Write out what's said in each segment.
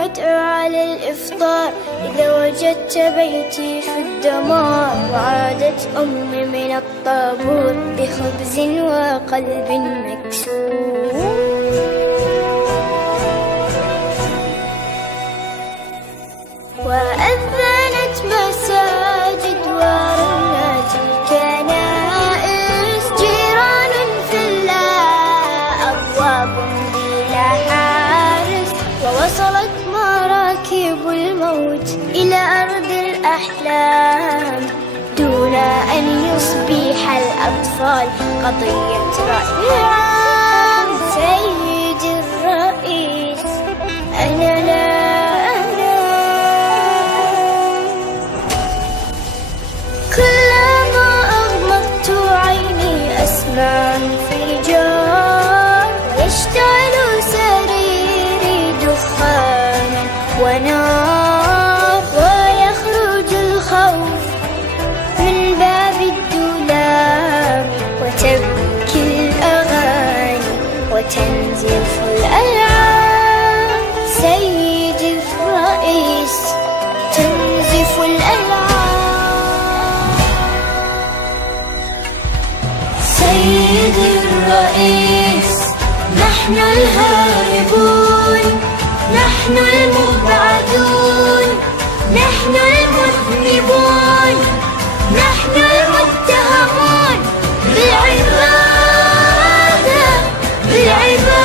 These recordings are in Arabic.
مدعو على الإفطار إذا وجدت بيتي في الدمار. وعادت أمي من الطابور بخبز وقلب مكسور. وأذنت مساجد ورنت الكنائس. جيران في الله أبواب بلا حارس. ووصلت مراكب الموت إلى أرض الأحلام دون أن يصبح الأطفال قضية رأي عام. سيدي الرئيس أنا لا كلما أغمضت عيني أسمع انفجار. ويشتعل سريري دخانا ونار. ويخرج الخوف من باب الدولاب. وتبكي الأغاني وتنزف الألعاب. سيدي الرئيس تنزف الألعاب. سيدي الرئيس نحن الهاربون. نحن المبعدون. نحن المذنبون. نحن المتهمون بالعبادة. بالعبادة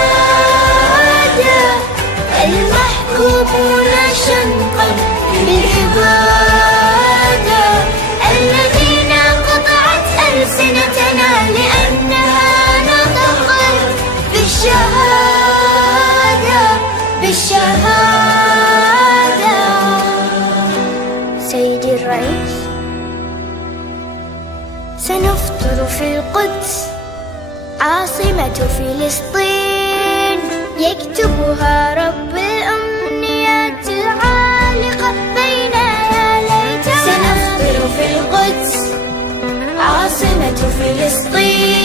المحكومون شنقا بالعبادة. الذين قطعت ألسنتنا لأنها نطقت بالشهادة. بالشهادة. سيدي الرئيس سنفطر في القدس عاصمة فلسطين. يكتبها رب الأمنيات العالقة بين يا ليتنا. سنفطر في القدس عاصمة فلسطين.